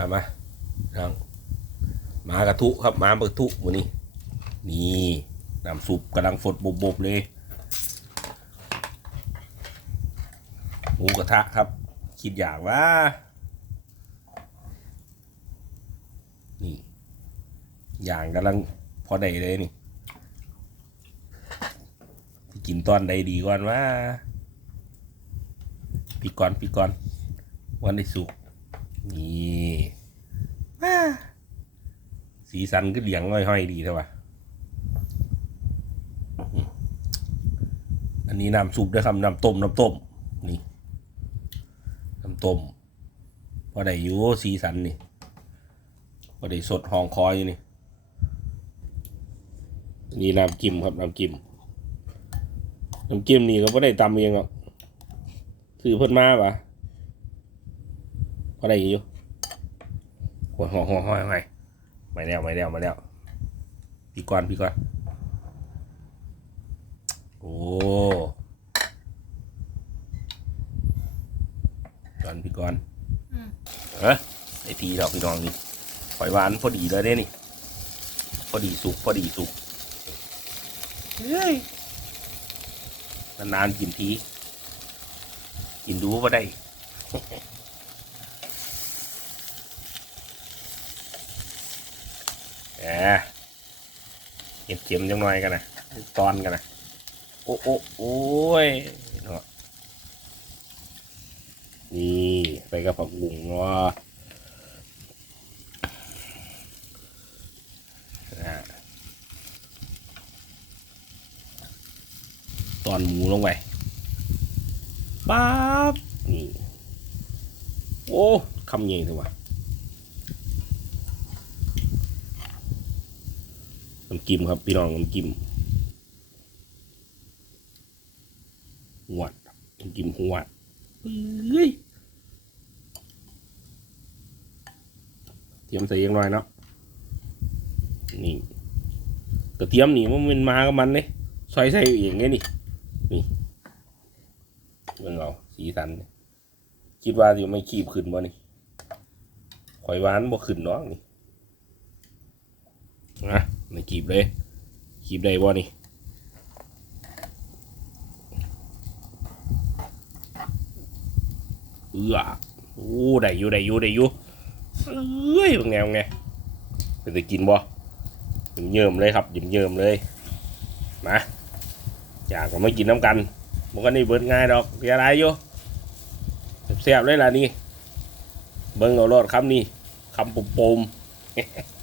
มามาทางหมากระทุครับหมากระทุวันนี้นี่น้ำซุปกำลังฟดบบ ๆ เลยหมูกระทะครับ คิดอยากว่า นี่ อย่างกำลังพอได้เลยนี่กินตอนใดดีก่อนว่าพี่ก่อนพี่ก่อนวันได้สุก นี่สีสันก็เหลียงห้อยๆดีเท่าไหร่อันนี้น้ำซุปด้วยครับน้ำต้มน้ำต้มนี่น้ำต้มพอได้อยู่สีสันนี่พอได้สดหองคอยอยู่นี่นี่น้ำจิ้มครับน้ำจิ้มน้ำจิ้มนี่ก็ไม่ได้ตำเองหรอกซื้อเพิ่นมาปะ พอได้อยู่หัวหัวหัวหัวไงไม่แล้วไม่แล้วไม่แล้วพี่กอนพี่กอนโอ้กอนพี่กอนอืมเอ้ยไอทีดอกพี่น้องนี่หอยหวานพอดีเลยเด้นี่ พอดีสุกพอดีสุกเฮ้ยนานๆกินที กินดูว่าได้ แหมเก็บเข็มจังหน่อยกันนะตอนกันนะโอ้โอ้โอ้ยเนาะนี่ไปกับผักบุ้งเนาะอ่าตอนหมูลงไปป๊าบนี่โอ้คำใหญ่เลยวะ น้ำกิมครับพี่น้องน้ำกิมหวดน้ำกิมหวดเฮ้ยเตรียมใส่ยังหน่อยเนาะนี่กระเทียมนี่มันเป็นมากับมันเลยใส่ใส่เองไงนี่นี่เบิ่งเอาสีสันนี่คิดว่าจะไม่ขีบขึ้นบ่นี่ข่อยหวานบ่ขึ้นน้องนี่นะ ไม่กีบเลยกีบได้บ่นี่เอือโอ้ได้อยู่ได้อยู่ได้อยู่เอ้ยเป็นไงเป็นไงเป็นจะกินบ่ยิ้มเยิมเลยครับยิ้มเยิมเลยมาอยากก็ไม่กินน้ำกันมันก็นี่เบิดง่ายดอกเรียอะไรอยู่แซ่บเลยล่ะนี่เบิ้งเอารอดคำนี้คำปุ่มๆ